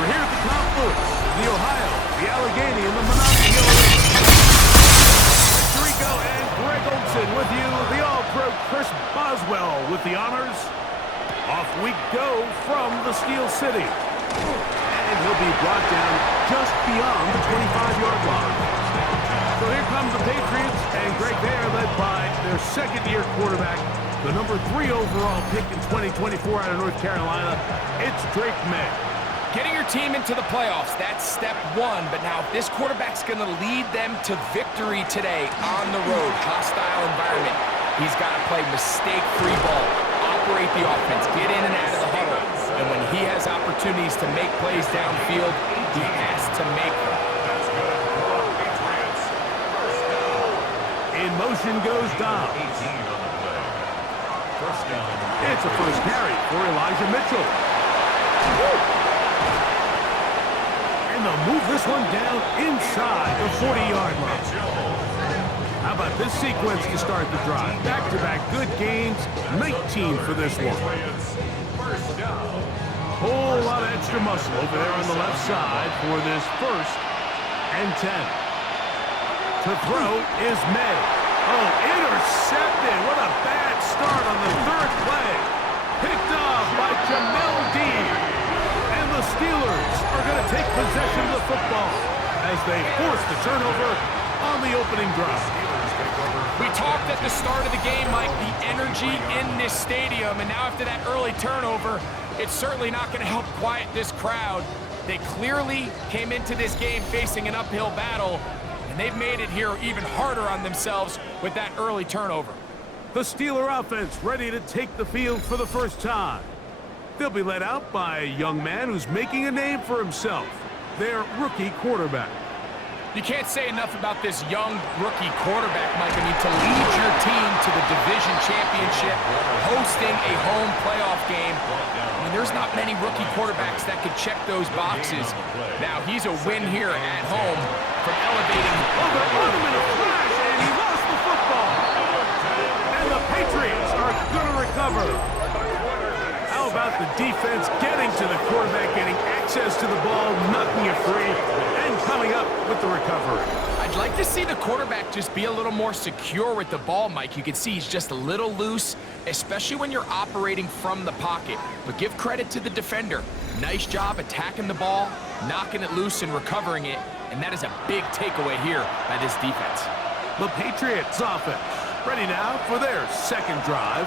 We're here at the confluence, the Ohio, the Allegheny, and the Monongahela River. Rico and Greg Olson with you, the All-Pro Chris Boswell with the honors. Off we go from the Steel City. And he'll be brought down just beyond the 25-yard line. So here come the Patriots, and Greg, they are led by their second-year quarterback, the number 3 overall pick in 2024 out of North Carolina. It's Drake May. Getting your team into the playoffs, that's step one. But now if this quarterback's going to lead them to victory today on the road, hostile environment, he's got to play mistake-free ball, operate the offense, get in and out of the huddle. And when he has opportunities to make plays downfield, he has to make them. In motion goes Dom. It's a first carry for Elijah Mitchell. And they'll move this one down inside the 40-yard line. How about this sequence to start the drive? Back-to-back good games, 19 for this one. Whole lot of extra muscle over there on the left side for this 1st and 10. To throw is May. Oh, intercepted. What a bad start on the 3rd play. Picked off by Jamel Dean. And the Steelers are going to take possession of the football as they force the turnover on the opening drive. We talked at the start of the game, Mike, the energy in this stadium, and now after that early turnover, it's certainly not going to help quiet this crowd. They clearly came into this game facing an uphill battle, and they've made it here even harder on themselves with that early turnover. The Steeler offense ready to take the field for the first time. They'll be led out by a young man who's making a name for himself, their rookie quarterback. You can't say enough about this young rookie quarterback, Mike. I mean, to lead your team to the division championship, hosting a home playoff game, I mean, there's not many rookie quarterbacks that could check those boxes. Now, he's a win here at home from elevating. Oh, they're on him in a flash, and he lost the football. And the Patriots are going to recover. How about the defense getting to the quarterback, getting access to the ball, knocking it free, and coming up with the recovery? I'd like to see the quarterback just be a little more secure with the ball, Mike. You can see he's just a little loose, especially when you're operating from the pocket. But give credit to the defender. Nice job attacking the ball, knocking it loose and recovering it, and that is a big takeaway here by this defense. The Patriots offense ready now for their second drive.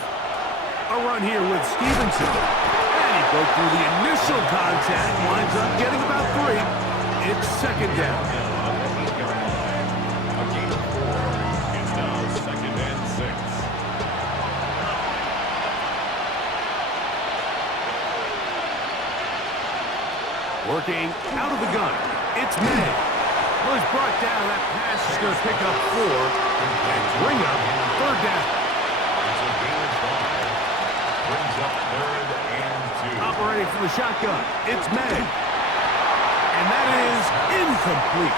A run here with Stevenson. And he broke through the initial contact, winds up getting about 3. It's second down. A gain of 4. It's now 2nd and 6. Working out of the gun. It's May. Well, he's brought down. That pass is going to pick up 4 and bring up 3rd down. It's a gain of 5. Brings up 3rd and 2. Operating from the shotgun. It's May. And that is incomplete.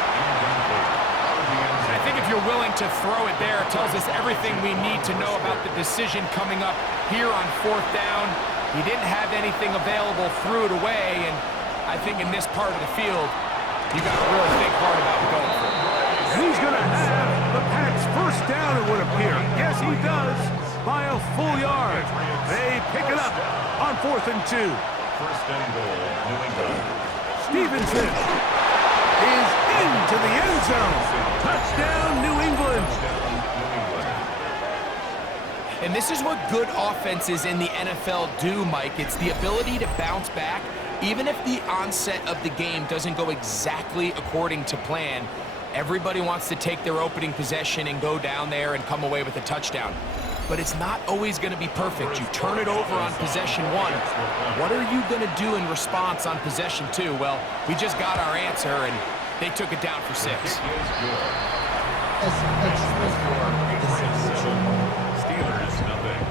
I think if you're willing to throw it there, it tells us everything we need to know about the decision coming up here on 4th down. He didn't have anything available, threw it away, and I think in this part of the field, you got to really think hard about going for it. And he's going to have the Pats' 1st down, it would appear. Yes, he does, by a full yard. They pick it up on 4th and 2. 1st and goal, New England. Stevenson is into the end zone. Touchdown, New England. And this is what good offenses in the NFL do, Mike. It's the ability to bounce back, even if the onset of the game doesn't go exactly according to plan. Everybody wants to take their opening possession and go down there and come away with a touchdown. But it's not always going to be perfect. You turn it over on possession 1. What are you going to do in response on possession 2? Well, we just got our answer, and they took it down for 6. Steelers, nothing.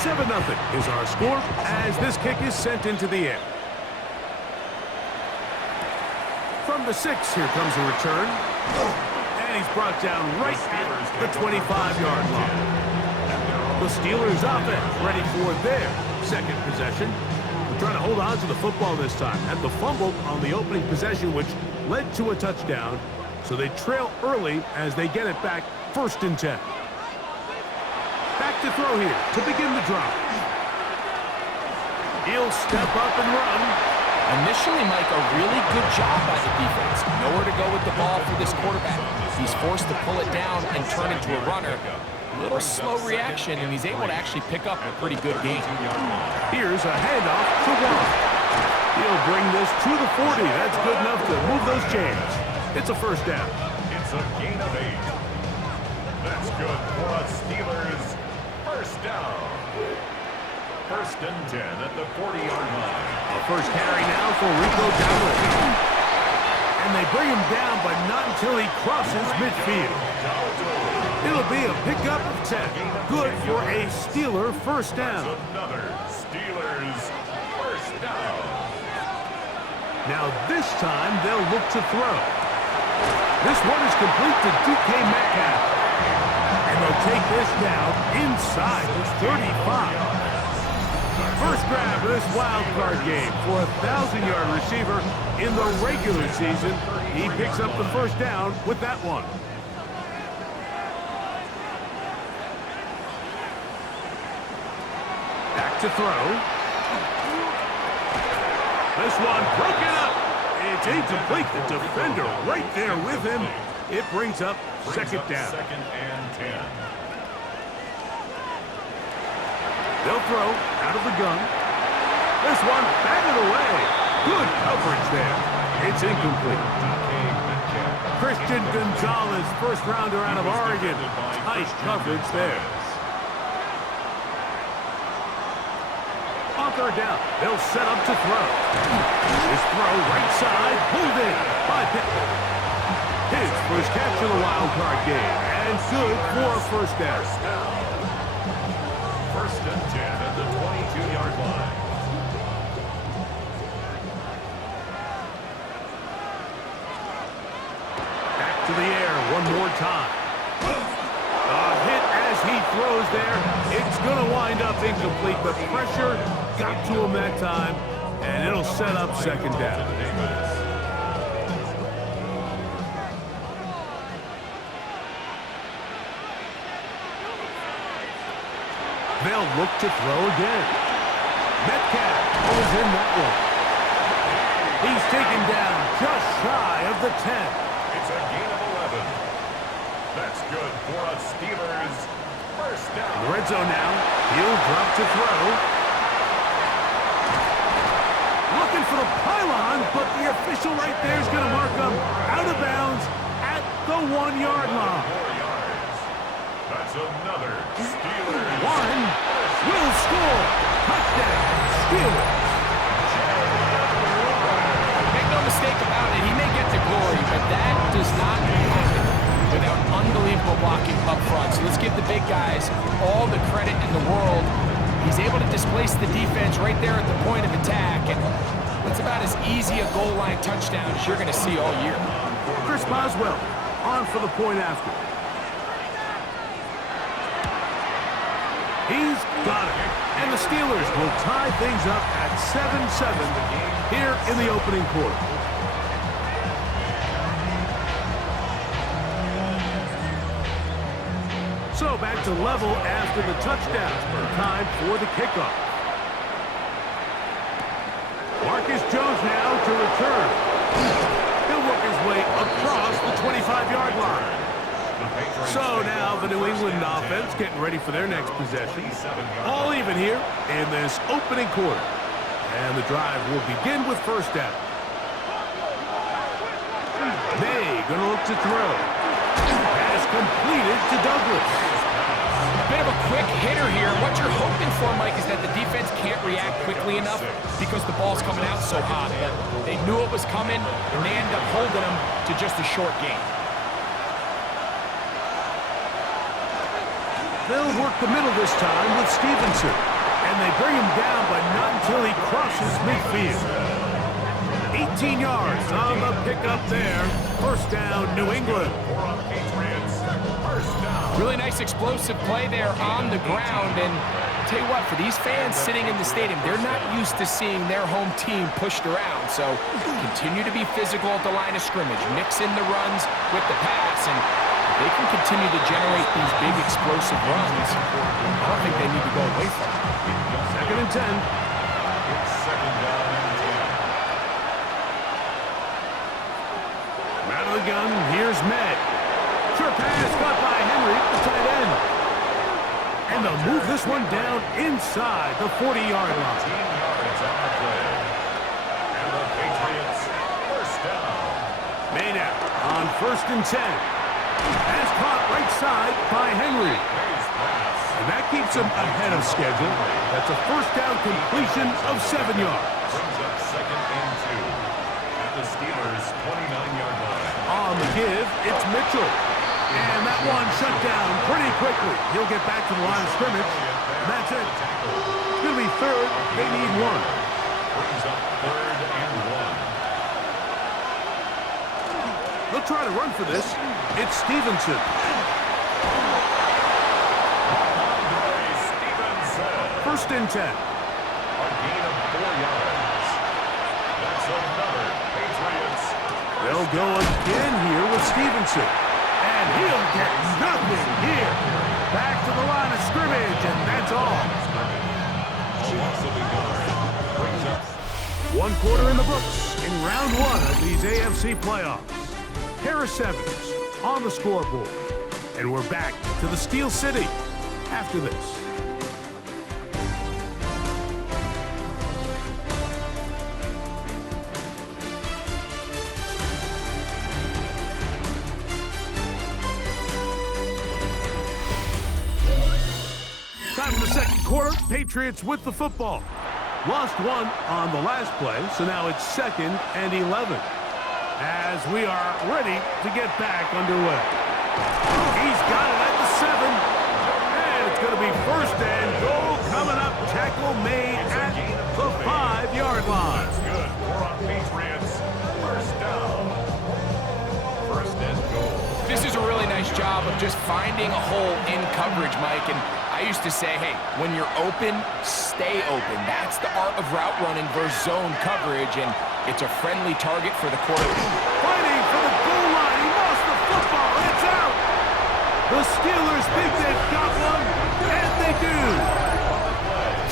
7-0 is our score as this kick is sent into the air. From the 6, here comes a return. And he's brought down right at the 25-yard line. the Steelers offense ready for their second possession. They're trying to hold on to the football this time. Had the fumble on the opening possession, which led to a touchdown. So they trail early as they get it back, 1st and 10. Back to throw here to begin the drive. He'll step up and run. Initially, Mike, a really good job by the defense. Nowhere to go with the ball for this quarterback. He's forced to pull it down and turn into a runner. A little slow reaction, and he's able to actually pick up a pretty good game. Here's a handoff to Warren. He'll bring this to the 40. That's good enough to move those chains. It's a 1st down. It's a gain of 8. That's good for a Steelers 1st down. 1st and 10 at the 40-yard line. A first carry now for Rico Dowdle. And they bring him down, but not until he crosses midfield. It'll be a pickup of 10. Good for a Steeler 1st down. Another Steelers 1st down. Now this time they'll look to throw. This one is complete to DK Metcalf. And they'll take this down inside the 35. First grab of this wild card game for a 1,000-yard receiver in the regular season. He picks up the 1st down with that one. Back to throw. This one broken up. It's incomplete. The defender right there with him. It brings up 2nd down. 2nd and 10. They'll throw out of the gun. This one batted away. Good coverage there. It's incomplete. Christian Gonzalez, 1st rounder out of Oregon. Tight coverage there. On 3rd down, they'll set up to throw. His throw right side, pulled in by Pittman. His first catch of the wild card game, and good for a 1st down. 1st and 10 at the 22-yard line. Back to the air one more time. A hit as he throws there. It's going to wind up incomplete, but pressure got to him that time, and it'll set up 2nd down. They'll look to throw again. Metcalf goes in that one. He's taken down just shy of the 10. It's a gain of 11. That's good for a Steelers 1st down. Red zone now. He'll drop to throw. Looking for the pylon, but the official right there is going to mark him out of bounds at the 1-yard line. 4 yards. That's another Steelers. One will score. Touchdown, Steelers. Make no mistake about it, he may get to glory, but that does not happen without unbelievable blocking up front. So let's give the big guys all the credit in the world. He's able to displace the defense right there at the point of attack, and that's about as easy a goal line touchdown as you're going to see all year. Chris Boswell on for the point after. He's got it. And the Steelers will tie things up at 7-7 here in the opening quarter. So back to level after the touchdown. Time for the kickoff. Marcus Jones now to return. He'll work his way across the 25-yard line. So now the New England offense getting ready for their next possession. All even here in this opening quarter. And the drive will begin with 1st down. May gonna look to throw. Pass completed to Douglas. A bit of a quick hitter here. What you're hoping for, Mike, is that the defense can't react quickly enough because the ball's coming out so hot. But they knew it was coming, and they ended up holding them to just a short game. They'll work the middle this time with Stevenson. And they bring him down, but not until he crosses midfield. 18 yards on the pickup there First down, New England. For a Patriots first down. Really nice explosive play there on the ground. And I'll tell you what, for these fans sitting in the stadium, they're not used to seeing their home team pushed around. So continue to be physical at the line of scrimmage. Mix in the runs with the pass. And if they can continue to generate these big explosive runs, I don't think they need to go away from it. Second and 10. It's second down and 10. Out of the gun, here's Med. Sure pass caught by Henry, the tight end. And they'll move this one down inside the 40-yard line. 15 yards on the play. And the Patriots first down. Maynard on first and 10. Pass caught right side by Henry. Nice pass. And that keeps him ahead of schedule. That's a first down completion of 7 yards. Brings up second and 2 at the Steelers' 29-yard line. On the give, it's Mitchell. And that one shut down pretty quickly. He'll get back to the line of scrimmage. And that's it. It's going to be third. They need one. Brings up third and 1. They'll try to run for this. It's Stevenson. First and 10. A gain of 4 yards. That's another Patriots. They'll go again here with Stevenson. And he'll get nothing here. Back to the line of scrimmage, and that's all. Brings up 1 quarter in the books in round 1 of these AFC playoffs. Harris Evans on the scoreboard. And we're back to the Steel City after this. Time for the second quarter. Patriots with the football. Lost one on the last play, so now it's 2nd and 11. As we are ready to get back underway. He's got it at the 7. And it's going to be first and goal coming up. Tackle made at the 5-yard line. That's good for our Patriots. First down. First and goal. This is a really nice job of just finding a hole in coverage, Mike. And I used to say, hey, when you're open, stay open. That's the art of route running versus zone coverage, and it's a friendly target for the quarterback. Fighting for the goal line. He lost the football. It's out. The Steelers think they've got one, and they do.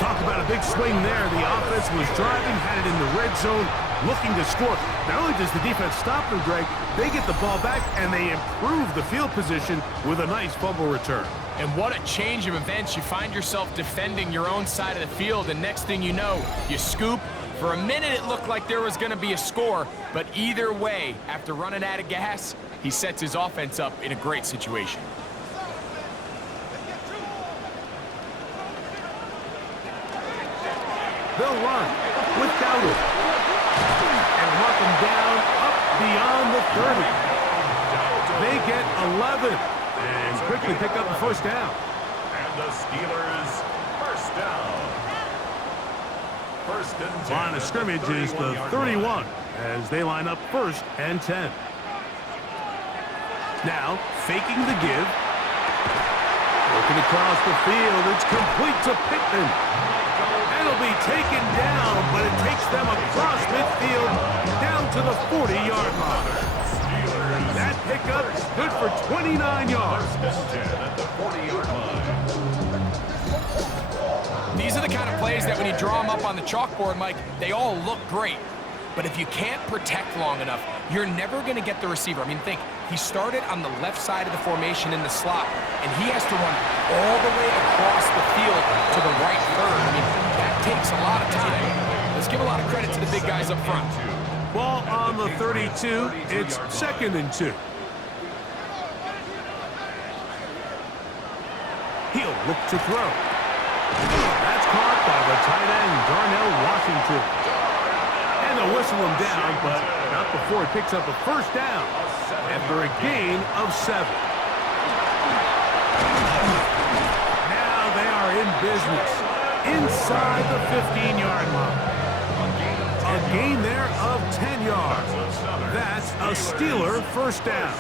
Talk about a big swing there. The offense was driving, had it in the red zone, looking to score. Not only does the defense stop them, Greg, they get the ball back, and they improve the field position with a nice fumble return. And what a change of events. You find yourself defending your own side of the field, and next thing you know, you scoop. For a minute, it looked like there was going to be a score, but either way, after running out of gas, he sets his offense up in a great situation. They'll run with Dowdle. And mark them down up beyond the 30. They get 11. And quickly pick up the first down. And the Steelers first down. First and 10. Line of scrimmage is the 31 as they line up first and 10. Now, faking the give. Looking across the field. It's complete to Pittman. And it'll be taken down, but it takes them across midfield down to the 40-yard line. That pickup is good for 29 yards. First and 10 at the 40-yard line. These are the kind of plays that when you draw them up on the chalkboard, Mike, they all look great. But if you can't protect long enough, you're never going to get the receiver. I mean, think, he started on the left side of the formation in the slot, and he has to run all the way across the field to the right third. I mean, that takes a lot of time. Let's give a lot of credit to the big guys up front. Ball on the 32. It's 2nd and 2. He'll look to throw. That's caught by the tight end, Darnell Washington. And they'll whistle him down, but not before he picks up a first down after a gain of 7. Now they are in business inside the 15-yard line. A gain there of 10 yards. That's a Steeler first down.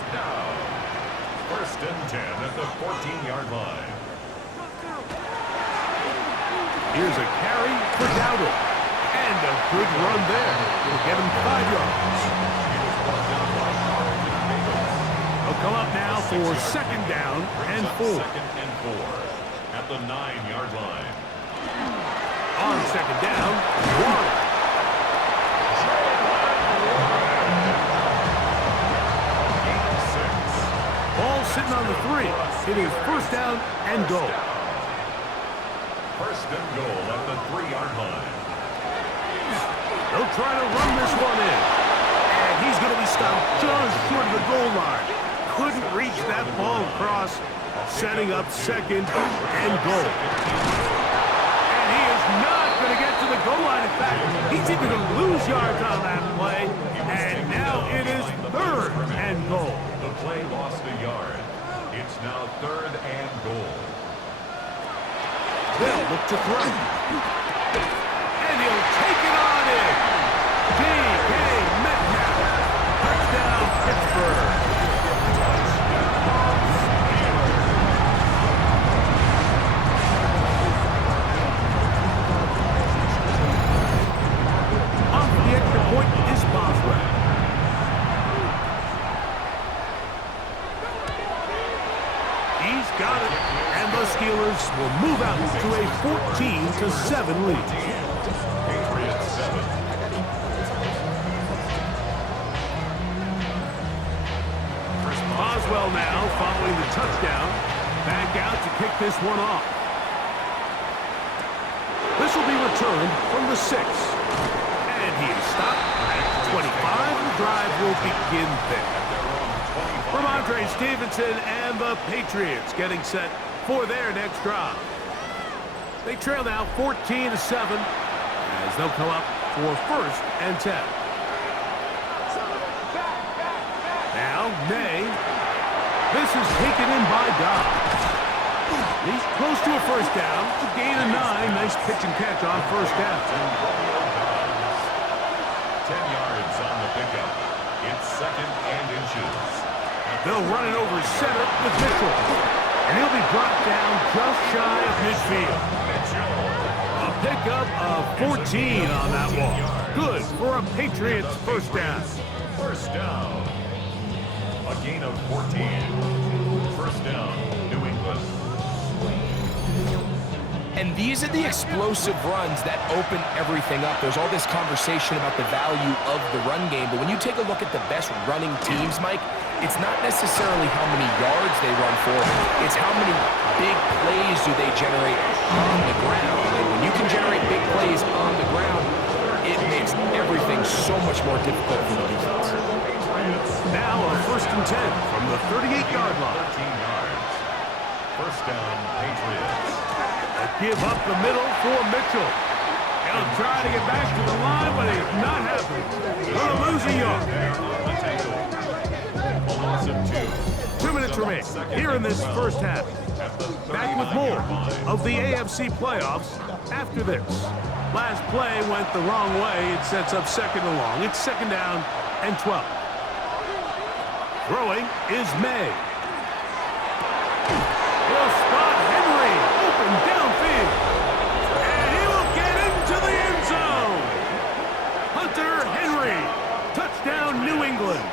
First and 10 at the 14-yard line. Here's a carry for Dowdle. And a good run there. It'll get him 5 yards. He'll come up now for second down and 4. Second and 4 at the 9-yard line. On second down, Warren. Ball sitting on the 3. It is first down and goal. First and goal at the 3-yard line. They'll try to run this one in. And he's going to be stopped just short of the goal line. Couldn't reach that ball across, setting up second and goal. And he is not going to get to the goal line. In fact, he's even going to lose yards on that play. And now it is third and goal. The play lost a yard. It's now third and goal. They'll look to throw. And he'll take it on in. D.K. Metcalf. Touchdown, Pittsburgh. On for the extra point is Boswell. He's got it. And the Steelers will move out to a 14-7 lead. Patriots 7. Boswell now following the touchdown. Back out to kick this one off. This will be returned from the 6. And he is stopped at 25. The drive will begin there. Ramondre Stevenson and the Patriots getting set for their next drive. They trail now 14-7 as they'll come up for first and 10. Now, May. This is taken in by Dobbs. He's close to a first down. It's a gain of 9. Nice pitch and catch on first down. 10 yards on the pickup. It's second and inches. They'll run it over center with Mitchell. And he'll be brought down just shy of midfield. A pickup of 14 on that one. Good for a Patriots first down. First down. A gain of 14. First down, New England. And these are the explosive runs that open everything up. There's all this conversation about the value of the run game, but when you take a look at the best running teams, Mike, it's not necessarily how many yards they run for, it's how many big plays do they generate on the ground. And when you can generate big plays on the ground, it makes everything so much more difficult for the defense. Now a first and 10 from the 38-yard line. 13 yards. First down, Patriots. Give up the middle for Mitchell. He'll try to get back to the line, but he's not happy. Gonna lose a yard. A loss of 2. 2 minutes remain here in this first half. Back with more of the AFC playoffs after this. Last play went the wrong way. It sets up second and long. It's second down and 12. Throwing is May. He'll spot Henry open downfield. And he will get into the end zone. Hunter Henry. Touchdown, New England.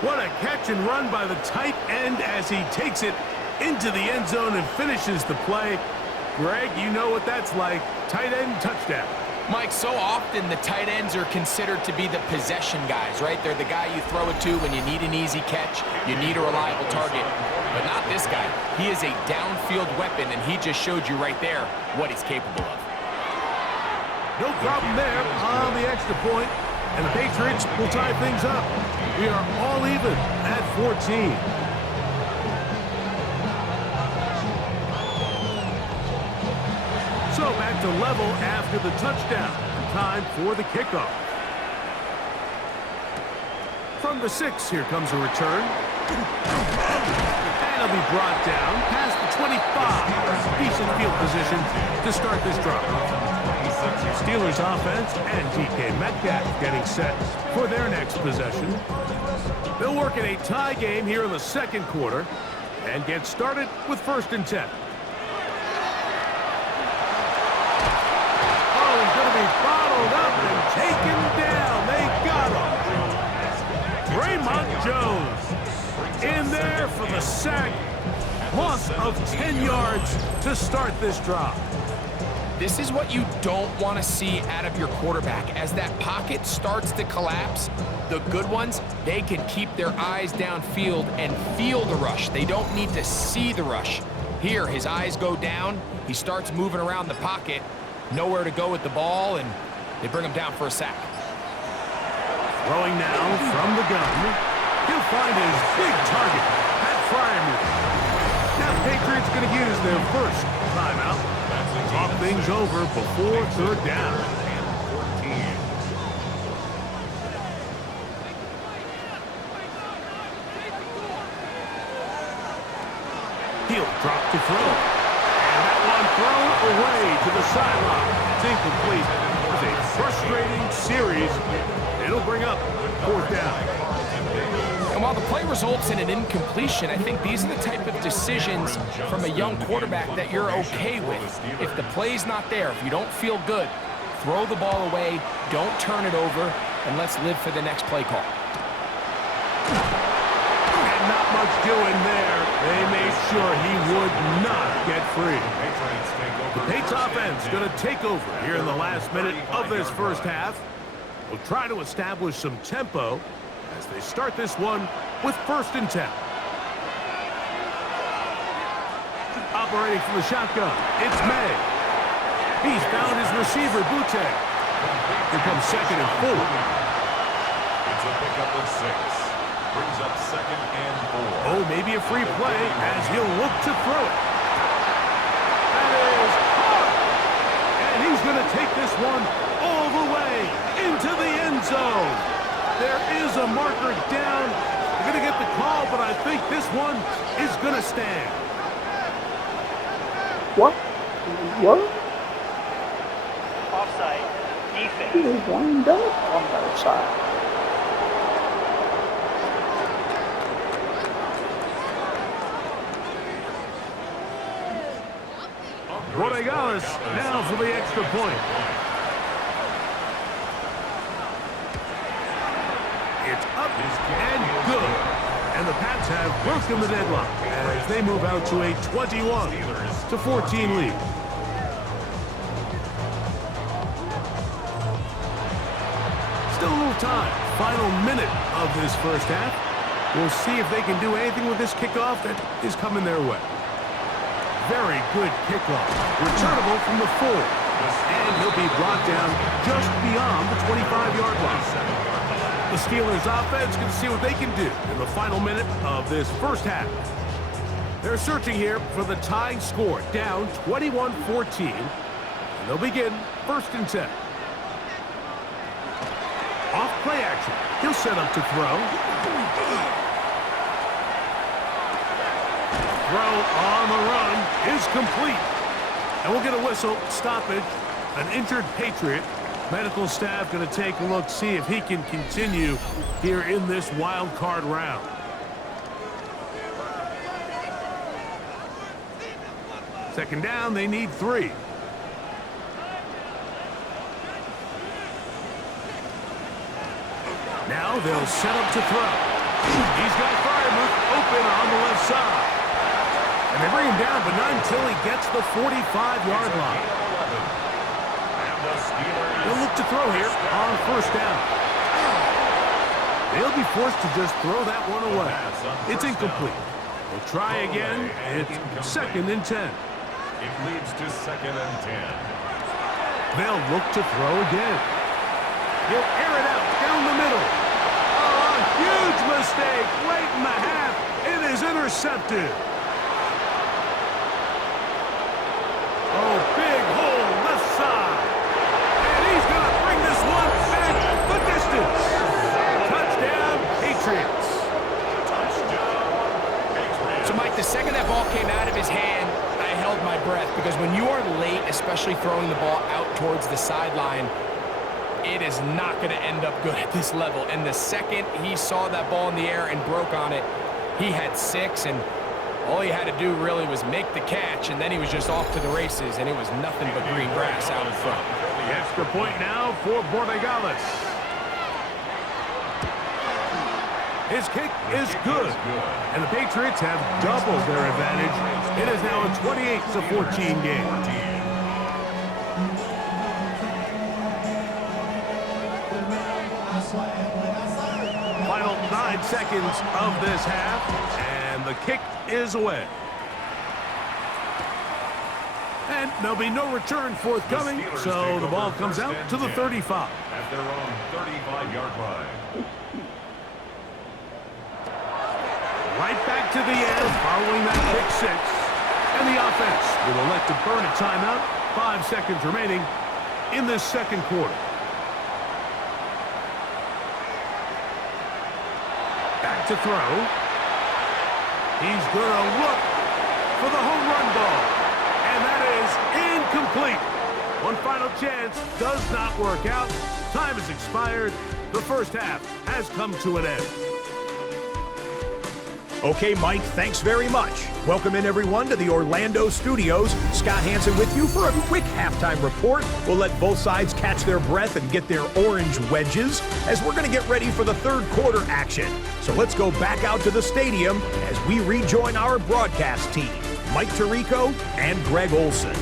What a catch and run by the tight end as he takes it into the end zone and finishes the play. Greg, you know what that's like. Tight end touchdown. Mike, so often the tight ends are considered to be the possession guys, right? They're the guy you throw it to when you need an easy catch, you need a reliable target. But not this guy. He is a downfield weapon, and he just showed you right there what he's capable of. No problem there on the extra point, and the Patriots will tie things up. We are all even at 14. So back to level after the touchdown. Time for the kickoff. From the 6, here comes a return. And it'll be brought down past the 25. Decent field position. position to start this drive. Steelers offense and DK Metcalf getting set for their next possession. They'll work in a tie game here in the second quarter and get started with 1st and 10. Oh, he's going to be bottled up and taken down. They got him. Raymond Jones in there for the sack. Loss of 10 yards to start this drive. This is what you don't want to see out of your quarterback. As that pocket starts to collapse, the good ones, they can keep their eyes downfield and feel the rush. They don't need to see the rush. Here, his eyes go down. He starts moving around the pocket. Nowhere to go with the ball, and they bring him down for a sack. Throwing now from the gun. He'll find his big target, Pat Fryermuth. Now the Patriots going to use their first timeout. Talk things over before 3rd down. He'll drop to throw. And that one thrown away to the sideline. It's incomplete. It was a frustrating series. It'll bring up 4th down. And while the play results in an incompletion, I think these are the type of decisions from a young quarterback that you're okay with. If the play's not there, if you don't feel good, throw the ball away, don't turn it over, and let's live for the next play call. And not much doing there. They made sure he would not get free. The Patriots offense going to take over here in the last minute of this first half. We'll try to establish some tempo as they start this one with 1st and 10. Operating from the shotgun, it's May. He's found his receiver, Butte. Here comes 2nd and 4. It's a pickup of 6. Brings up 2nd and 4. Oh, maybe a free play as he'll look to throw it. That is hard. And he's going to take this one all the way into the end zone. There is a marker down. They're going to get the call, but I think this one is going to stand. What? What? Offside. Defense. He was lined up on that side. Rodriguez now for the extra point. It's up and good. And the Pats have broken the deadlock as they move out to a 21-14 lead. Still a little time. Final minute of this first half. We'll see if they can do anything with this kickoff that is coming their way. Very good kickoff. Returnable from the 4. And he'll be brought down just beyond the 25-yard line. The Steelers offense can see what they can do in the final minute of this first half. They're searching here for the tying score, down 21-14. And they'll begin 1st and 10. Off play action. He'll set up to throw. Throw on the run is complete. And we'll get a whistle, stoppage, an injured Patriot. Medical staff going to take a look, see if he can continue here in this wild card round. Second down, they need 3. Now they'll set up to throw. He's got Fryermuth open on the left side. And they bring him down, but not until he gets the 45-yard line. They'll look to throw here on 1st down. They'll be forced to just throw that one away. It's incomplete. They'll try again. It's 2nd and 10. It leads to 2nd and 10. They'll look to throw again. He'll air it out down the middle. Oh, a huge mistake late in the half. It is intercepted. Oh, big hole left side. And he's going to bring this one back the distance. Touchdown, Patriots. So, Mike, the second that ball came out of his hand, I held my breath, because when you are late, especially throwing the ball out towards the sideline, it is not going to end up good at this level. And the second he saw that ball in the air and broke on it, he had 6, and all he had to do really was make the catch, and then he was just off to the races, and it was nothing but green grass out in front. The extra point now for Borregales. His kick is good, and the Patriots have doubled their advantage. It is now a 28-14 game. Final 9 seconds of this half, and the kick is away. And there'll be no return forthcoming, so the ball comes out to the 35. At their own 35-yard line. Right back to the end following that pick 6. And the offense will elect to burn a timeout. 5 seconds remaining in this second quarter. Back to throw. He's going to look for the home run ball. And that is incomplete. One final chance does not work out. Time has expired. The first half has come to an end. Okay, Mike, thanks very much. Welcome in, everyone, to the Orlando studios. Scott Hansen with you for a quick halftime report. We'll let both sides catch their breath and get their orange wedges as we're going to get ready for the third quarter action. So let's go back out to the stadium as we rejoin our broadcast team, Mike Tirico and Greg Olson.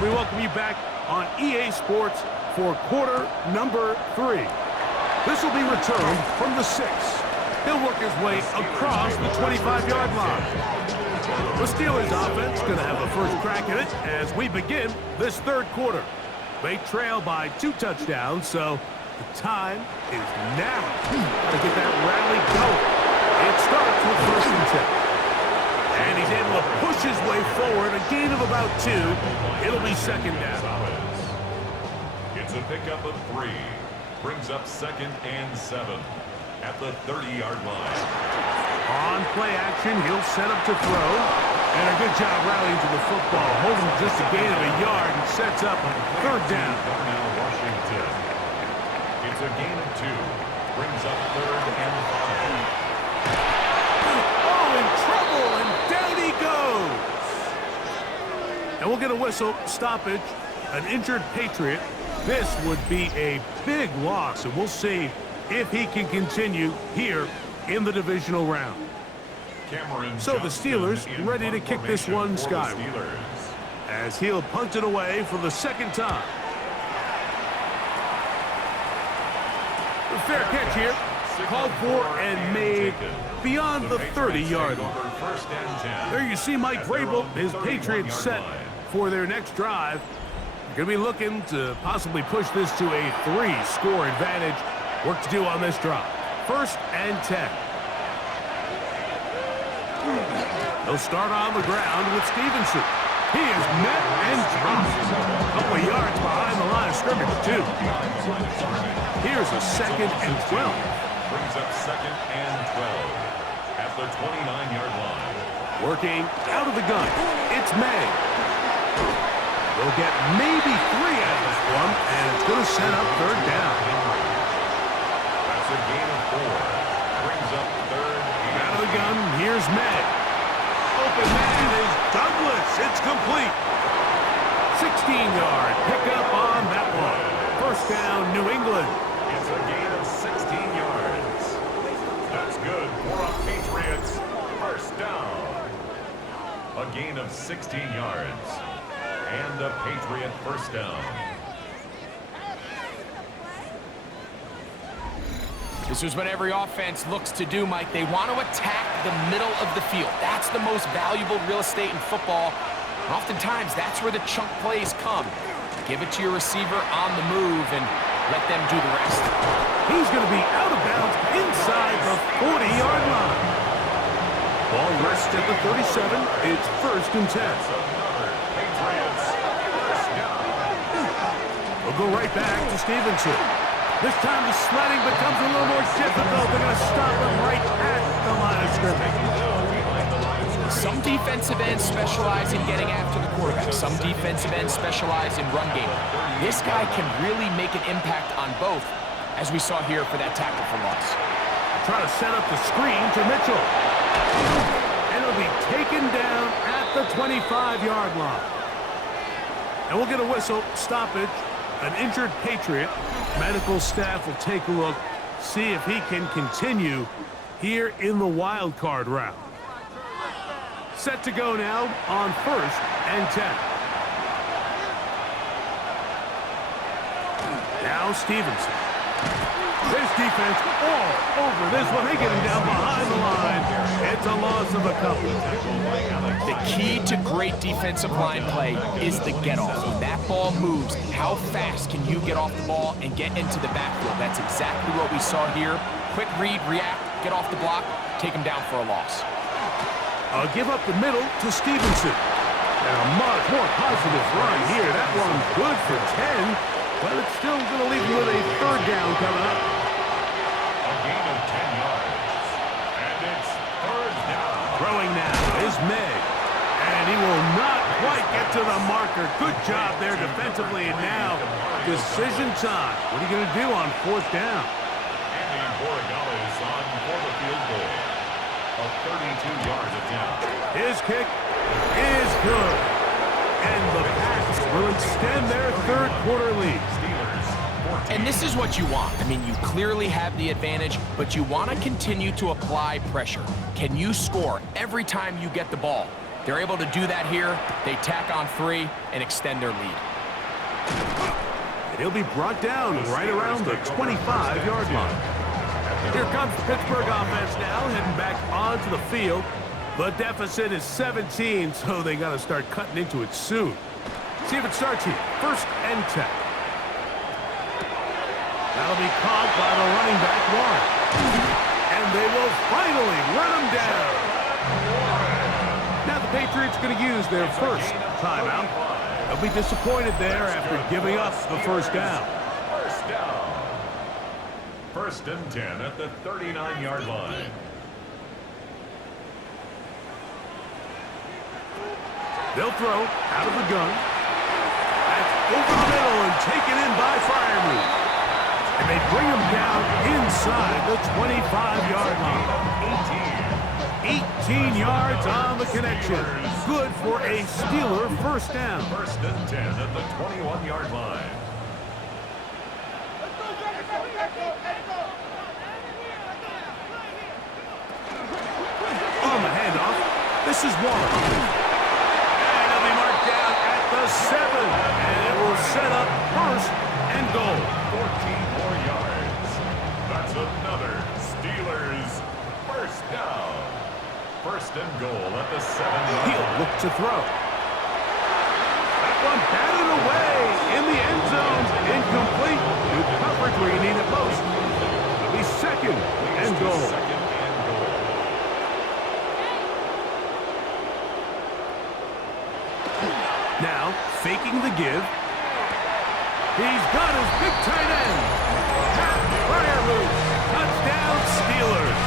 We welcome you back on EA Sports for quarter number 3. This will be returned from the 6. He'll work his way across the 25-yard line. The Steelers offense going to have a first crack at it as we begin this third quarter. They trail by 2 touchdowns, so the time is now. Got to get that rally going. It starts with 1st and 10. And he's able to push his way forward, a gain of about 2. It'll be second down. It's a pickup of 3. Brings up 2nd and 7 at the 30-yard line. On play action, he'll set up to throw. And a good job rallying to the football. Holding just a gain of a yard and sets up 3rd down. Now Washington. It's a gain of 2. Brings up 3rd and 5. And we'll get a whistle, stoppage, an injured Patriot. This would be a big loss, and we'll see if he can continue here in the divisional round. So the Steelers ready to kick this one skyward as he'll punt it away for the 2nd time. The fair catch here, called for and made beyond the 30-yard line. There you see Mike Vrabel, his Patriots set for their next drive. Going to be looking to possibly push this to a 3-score advantage. Work to do on this drive. 1st and 10. They'll start on the ground with Stevenson. He is met and dropped. A couple of yards behind the line of scrimmage, too. Here's a 2nd and 12. Brings up 2nd and 12 at the 29-yard line. Working out of the gun. It's May. They'll get maybe 3 out of this one, and it's going to set up 3rd down. That's a gain of 4. Brings up 3rd. Out of the gun, here's May. Open man is Douglas. It's complete. 16-yard pickup on that one. 1st down, New England. It's a gain of 16 yards. That's good for a Patriots 1st down. A gain of 16 yards. And a Patriot 1st down. This is what every offense looks to do, Mike. They want to attack the middle of the field. That's the most valuable real estate in football. Oftentimes, that's where the chunk plays come. Give it to your receiver on the move and let them do the rest. He's going to be out of bounds inside Just at the 37, it's 1st and 10. Patriots, first down. We'll go right back to Stevenson. This time the sledding becomes a little more difficult. They're going to stop him right at the line of scrimmage. Some defensive ends specialize in getting after the quarterback. Some defensive ends specialize in run game. This guy can really make an impact on both, as we saw here for that tackle for loss. Try to set up the screen to Mitchell. And it'll be taken down at the 25-yard line. And we'll get a whistle, stoppage, an injured Patriot. Medical staff will take a look, see if he can continue here in the wild card round. Set to go now on 1st and 10. Now Stevenson. This defense all over this one. They get him down behind the line. It's a loss of a couple. The key to great defensive line play is the get-off. When that ball moves, how fast can you get off the ball and get into the backfield? That's exactly what we saw here. Quick read, react, get off the block, take him down for a loss. Give up the middle to Stevenson. And a much more positive run here. That one good for 10. But it's still going to leave him with a 3rd down coming up. A gain of 10 yards. And it's 3rd down. Throwing now is Meg. And he will not quite get to the marker. Good job there defensively. And now, decision time. What are you going to do on 4th down? Andy Borregales on for the field goal. A 32-yard attempt. His kick is good. And the Pats will extend their 3rd quarter lead. And this is what you want. I mean, you clearly have the advantage, but you want to continue to apply pressure. Can you score every time you get the ball? They're able to do that here. They tack on 3 and extend their lead. And he'll be brought down right around the 25-yard line. Here comes the Pittsburgh offense now, heading back onto the field. The deficit is 17, so they got to start cutting into it soon. See if it starts here. 1st and 10. That'll be caught by the running back, Warren. And they will finally run him down. Now the Patriots going to use their 1st timeout. They'll be disappointed there after giving up the 1st down. 1st down. 1st and 10 at the 39-yard line. They'll throw out of the gun. That's over the middle and taken in by Freiermuth. And they bring him down inside the 25-yard line. 18 yards on the connection. Good for a Steeler 1st down. 1st and 10 at the 21-yard line. On the handoff, this is Warren. And he'll be marked down at the 7. And it will set up 1st and goal. 14 more yards. That's another Steelers 1st down. 1st and goal at the 7. He'll look to throw. That one batted away in the end zone. Incomplete. Good coverage where you need it most. It'll be 2nd and goal. 2nd and goal. Now, faking the give. He's got his big tight end. Freiermuth. Touchdown, Steelers.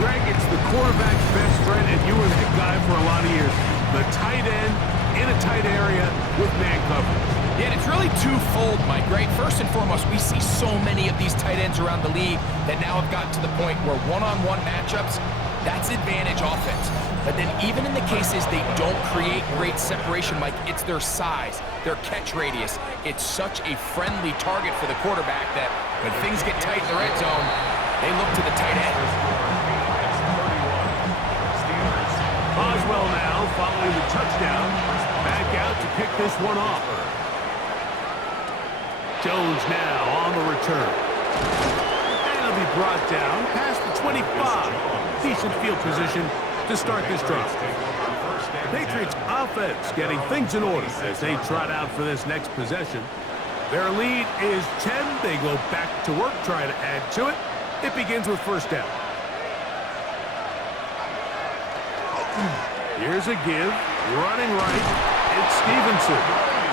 Greg, it's the quarterback's best friend, and you were that guy for a lot of years. The tight end in a tight area with man coverage. Yeah, and it's really twofold, Mike, right? First and foremost, we see so many of these tight ends around the league that now have gotten to the point where one-on-one matchups, that's advantage offense. But then even in the cases they don't create great separation, Mike, it's their size, their catch radius. It's such a friendly target for the quarterback that when things get tight in the red zone, they look to the tight end. Boswell now following the touchdown. Back out to pick this one off. Jones now on the return. And he'll be brought down past the 25. Decent field position to start this drive. Patriots offense getting things in order as they trot out for this next possession. Their lead is 10. They go back to work, try to add to it. It begins with 1st down. Here's a give. Running right. It's Stevenson.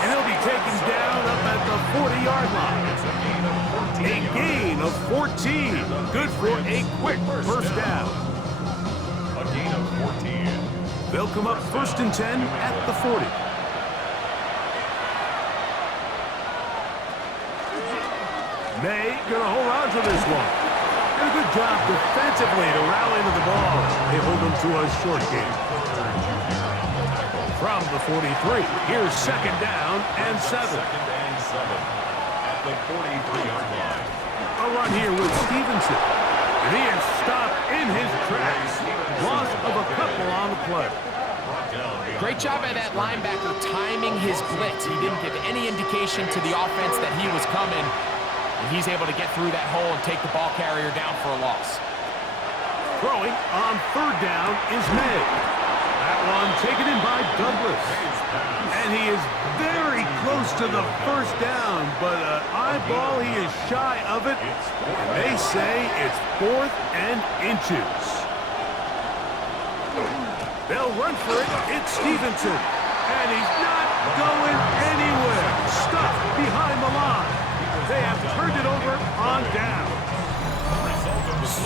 And he'll be taken down up at the 40-yard line. A gain of 14. Good for a quick first down. A gain of 14. They'll come up 1st and 10 at the 40. May gonna hold on to this one. And a good job defensively to rally to the ball. They hold them to a short game. From the 43, here's 2nd down and 7. 2nd and 7 at the 43-yard line. A run here with Stevenson. And he is stopped in his tracks. Loss of a couple on the play. Great job by that linebacker timing his blitz. He didn't give any indication to the offense that he was coming. And he's able to get through that hole and take the ball carrier down for a loss. Throwing on 3rd down is May. That one taken in by Douglas. And he is very close to the 1st down, but an eyeball, he is shy of it. And they say it's 4th and inches. They'll run for it. It's Stevenson. And he's not going anywhere. Stuffed behind the line. They have turned it over on down.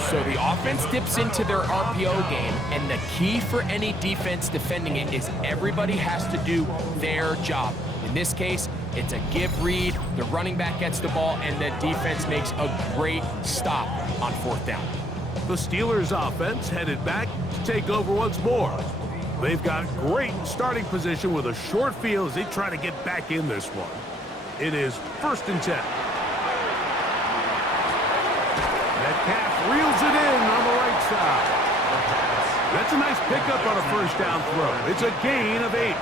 So the offense dips into their RPO game, and the key for any defense defending it is everybody has to do their job. In this case, it's a give read, the running back gets the ball, and the defense makes a great stop on 4th down. The Steelers' offense headed back to take over once more. They've got great starting position with a short field as they try to get back in this one. It is 1st and 10. Metcalf reels it in on the right side. That's a nice pickup on a 1st down throw. It's a gain of 8.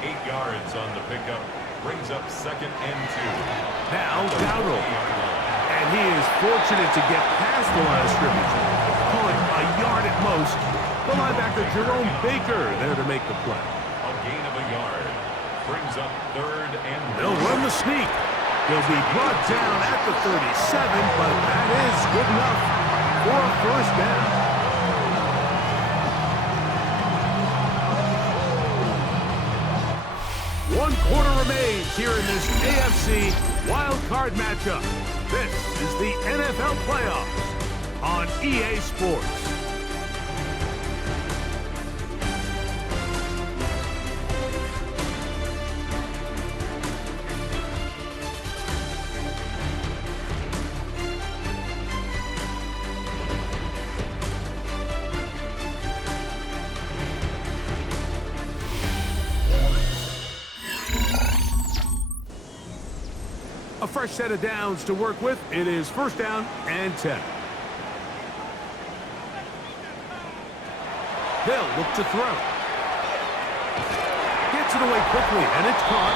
8 yards on the pickup. Brings up 2nd and 2. Now, Dowdle. And he is fortunate to get past the line of scrimmage. Call it a yard at most. The linebacker, Jerome Baker, there to make the play. A gain of a yard. Brings up 3rd and 1. They'll run the sneak. He'll be brought down at the 37, but that is good enough for a 1st down. One quarter remains here in this AFC wild card matchup. This is the NFL playoffs on EA Sports. A fresh set of downs to work with. It is 1st down and 10. They'll look to throw. Gets it away quickly, and it's caught.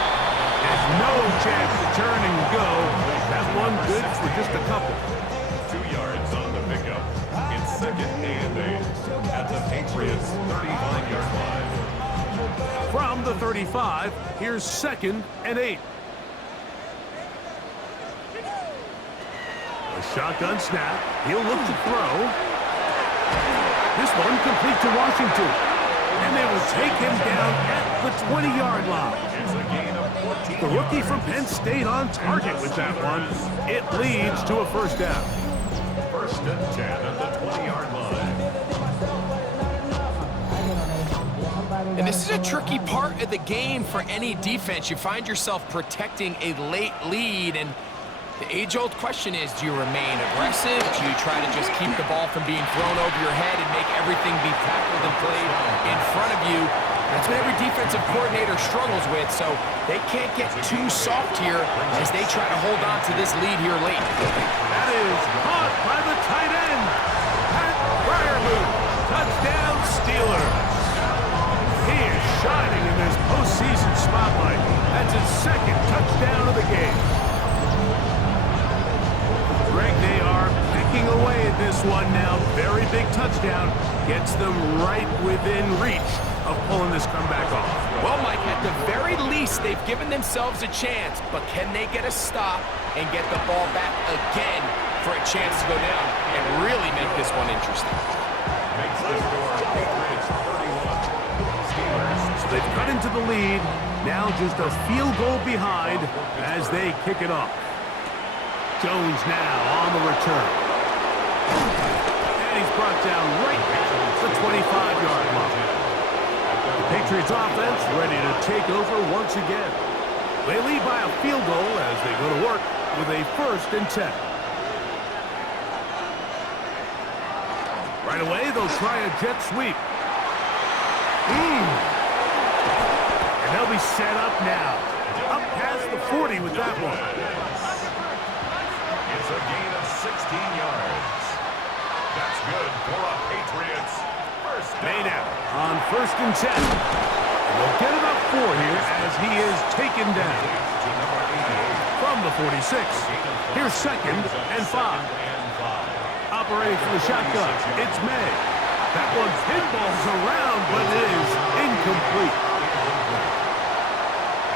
There's no chance to turn and go. That one good for just a couple. 2 yards on the pickup. It's 2nd and 8 at the Patriots' 35-yard line. From the 35, here's 2nd and 8. A shotgun snap. He'll look to throw. This one complete to Washington. And they will take him down at the 20-yard line. It's a gain of 14 The rookie from Penn State on target with that one. It leads to a 1st down. 1st and 10 at the 20-yard line. And this is a tricky part of the game for any defense. You find yourself protecting a late lead, and the age-old question is, do you remain aggressive? Do you try to just keep the ball from being thrown over your head and make everything be tackled and played in front of you? That's what every defensive coordinator struggles with, so they can't get too soft here as they try to hold on to this lead here late. That is caught by the tight end. Pat Fryermuth. Touchdown, Steelers. He is shining in this postseason spotlight. That's his 2nd touchdown of the game. Greg, they are picking away at this one now. Very big touchdown. Gets them right within reach of pulling this comeback off. Well, Mike, at the very least, they've given themselves a chance, but can they get a stop and get the ball back again for a chance to go down and really make this one interesting? Makes the score Patriots 31. Steelers. So they've cut into the lead. Now just a field goal behind as they kick it off. Jones now on the return. And he's brought down right at the 25-yard line. The Patriots offense ready to take over once again. They lead by a field goal as they go to work with a 1st and 10. Right away, they'll try a jet sweep. And they'll be set up now. Up past the 40 with that one. It's a gain of 16 yards. That's good for a Patriots first down. May now on 1st and 10. And they'll get about 4 here as he is taken down. To number 88. From the 46. Here's 2nd and 5. Operating for the shotgun. It's May. That one pinballs around, but it is incomplete.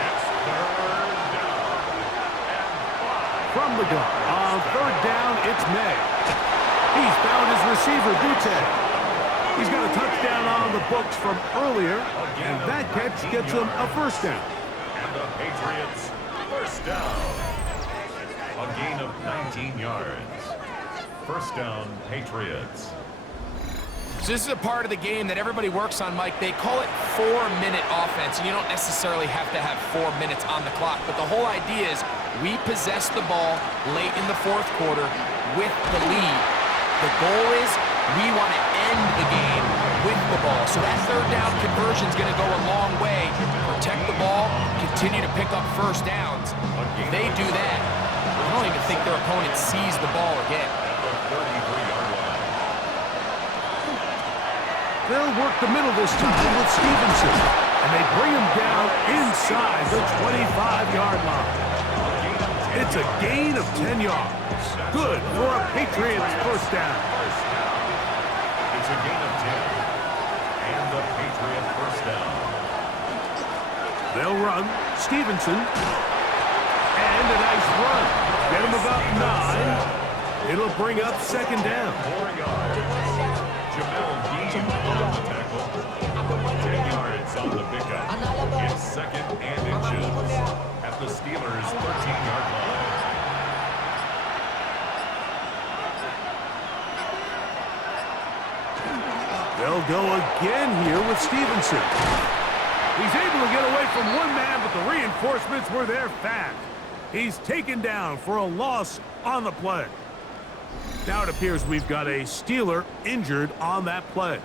It's 3rd down and 5. From the gun. On 3rd down, it's May. He's found his receiver, Butte. He's got a touchdown on the books from earlier, and that catch gets him a 1st down. And the Patriots first down. A gain of 19 yards. 1st down, Patriots. So this is a part of the game that everybody works on, Mike. They call it 4-minute offense, and you don't necessarily have to have 4 minutes on the clock. But the whole idea is we possess the ball late in the 4th quarter with the lead. The goal is we want to end the game with the ball. So that 3rd down conversion is going to go a long way. Protect the ball, continue to pick up 1st downs. If they do that, I don't even think their opponent sees the ball again. At the 33-yard line. They'll work the middle this time with Stevenson. And they bring him down inside the 25-yard line. It's a gain of 10 yards. Good for a Patriots 1st down. It's a gain of 10. And the Patriot first down. They'll run. Stevenson. And a nice run. Get him about 9. It'll bring up 2nd down. 4 yards. Jamel Dean on the tackle. 10 yards on the pickup. It's 2nd and inches at the Steelers' 13-yard line. They'll go again here with Stevenson. He's able to get away from one man, but the reinforcements were there fast. He's taken down for a loss on the play. Now it appears we've got a Steeler injured on that play.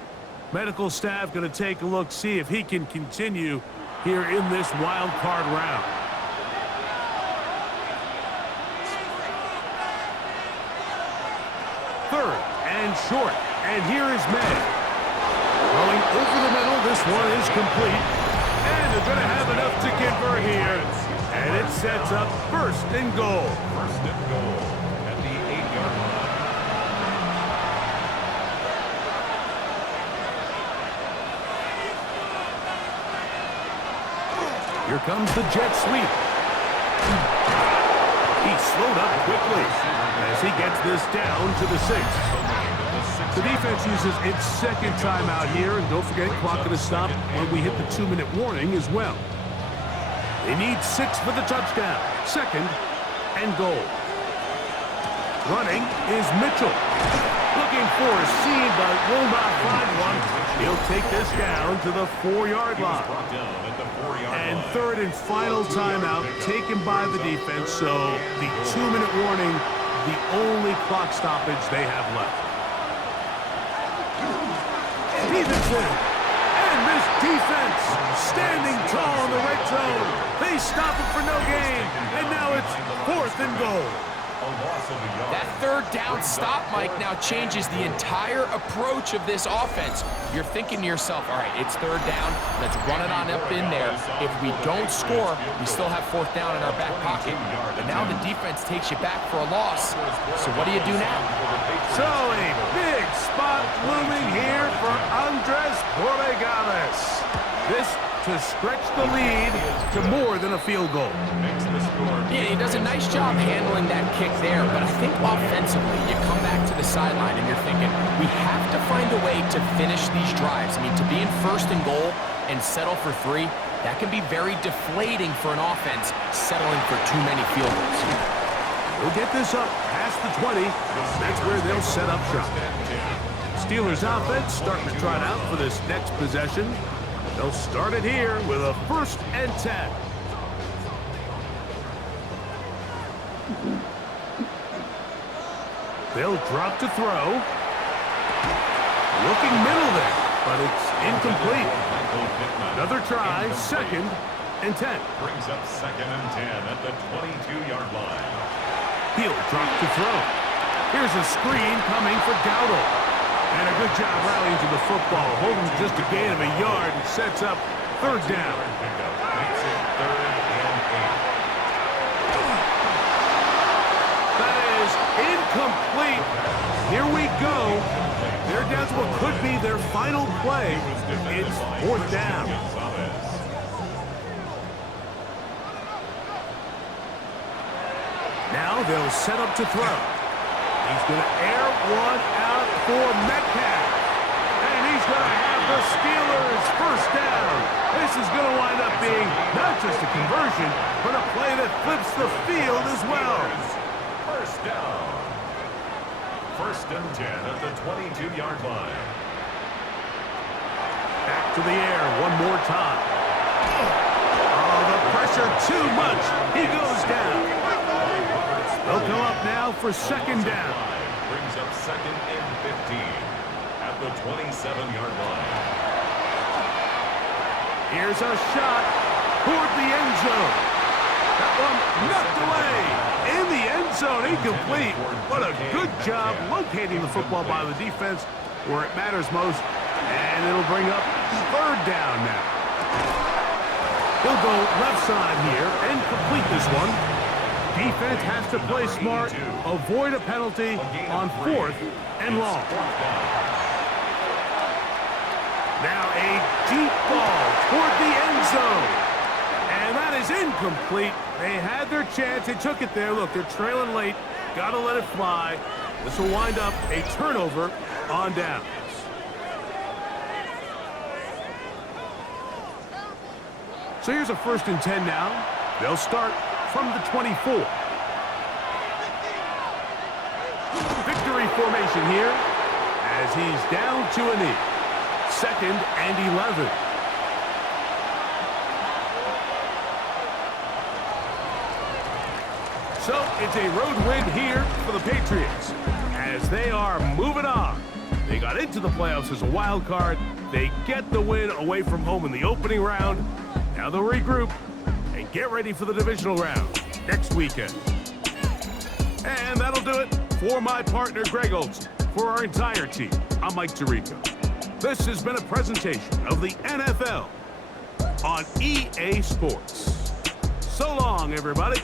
Medical staff going to take a look, see if he can continue here in this wild card round. Third and short, and here is May. Going over the middle, this one is complete. And they're going to have enough to convert here. And it sets up 1st and goal. 1st and goal at the 8-yard line. Here comes the jet sweep. He slowed up quickly as he gets this down to the 6. The defense uses its 2nd timeout here, and don't forget, clock going to stop when we hit the 2-minute warning as well. They need 6 for the touchdown. 2nd and goal. Running is Mitchell. Looking for a seam, but will not find one. He'll take this down to the 4-yard line. And 3rd and final timeout taken by the defense, so the 2-minute warning, the only clock stoppage they have left. Stevenson, and this defense standing tall in the red zone. They stop it for no gain, and now it's 4th and goal. That 3rd down stop, Mike, now changes the entire approach of this offense. You're thinking to yourself, all right, it's 3rd down. Let's run it on up in there. If we don't score, we still have 4th down in our back pocket. But now the defense takes you back for a loss. So what do you do now? So a big spot looming here for Andres Borregales. This to stretch the lead to more than a field goal. Yeah, he does a nice job handling that kick there, but I think offensively, you come back to the sideline and you're thinking, we have to find a way to finish these drives. I mean, to be in 1st and goal and settle for 3, that can be very deflating for an offense settling for too many field goals. We'll get this up past the 20. That's where they'll set up shop. Steelers offense starting to trot out for this next possession. They'll start it here with a 1st and 10. They'll drop to throw. Looking middle there, but it's incomplete. Another try, 2nd and 10. Brings up 2nd and 10 at the 22-yard line. He'll drop to throw. Here's a screen coming for Dowdle. And a good job rallying to the football. Holding just a gain of a yard and sets up 3rd down. Makes it 3rd and 8. That is incomplete. Here we go. They're down to what could be their final play. It's 4th down. Now they'll set up to throw. He's going to air one out for Metcalf. And he's going to have the Steelers 1st down. This is going to wind up being not just a conversion, but a play that flips the field as well. 1st down. 1st and 10 at the 22-yard line. Back to the air one more time. Oh, the pressure too much. He goes down. They'll come up now for 2nd down. Brings up 2nd and 15 at the 27-yard line. Here's a shot toward the end zone. That one knocked away. In the end zone, incomplete. What a good job locating the football by the defense where it matters most. And it'll bring up 3rd down now. He'll go left side here and complete this one. Defense has to play smart, avoid a penalty on 4th and long. Now a deep ball toward the end zone. And that is incomplete. They had their chance. They took it there. Look, they're trailing late. Got to let it fly. This will wind up a turnover on downs. So here's a 1st and 10 now. They'll start from the 24. Victory formation here as he's down to a knee. 2nd and 11. So it's a road win here for the Patriots as they are moving on. They got into the playoffs as a wild card. They get the win away from home in the opening round. Now they'll regroup and get ready for the divisional round next weekend. And that'll do it for my partner, Greg Olson. For our entire team, I'm Mike Tirico. This has been a presentation of the NFL on EA Sports. So long, everybody.